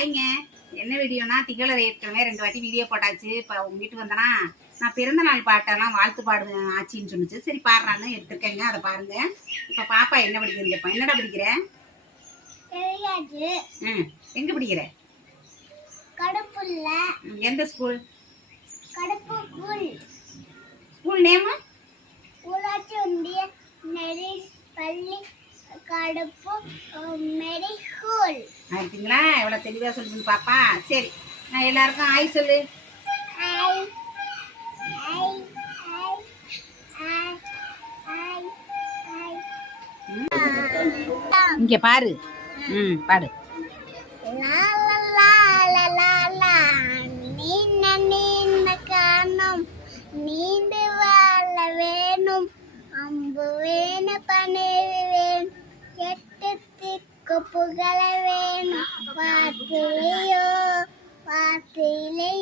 ஹாய்ங்க என்ன வீடியோனா திகழர் ஏற்கனவே ரெண்டு வாட்டி வீடியோ போட்டாச்சு. இப்போ உங்க வீட்டுக்கு வந்தனா நான் பிறந்த நாள் பாட்டெல்லாம் வாழ்த்து பாடுவேன் ஆச்சின்னு சொன்னுச்சு. சரி பாடுறான்னு எடுத்துருக்கேங்க அதை பாருங்க. இப்போ பாப்பா என்ன படிக்கிறீங்க இப்போ? என்னடா படிக்கிற? ம் எங்கே படிக்கிற? கடுப்புள்ள எந்த ஸ்கூல் கடுப்பு புல் ஸ்கூல் நேமு ஊராட்சி ஒன்றிய நெறி பள்ளி கடுப்பு மெரி ஆயிடுச்சுங்களா எவ்வளோ தெளிவாக சொல்லுங்க பாப்பா. சரி நான் எல்லாருக்கும் ஆய் சொல்லு. இங்க பாரு. ம் பாடு. நீண்ட காணும் நீண்டு வாழ வேணும். அம்பு வேண பணிவேன் திக்கு புகழ வேணும் வார்த்தையிலையோ வார்த்தையிலையோ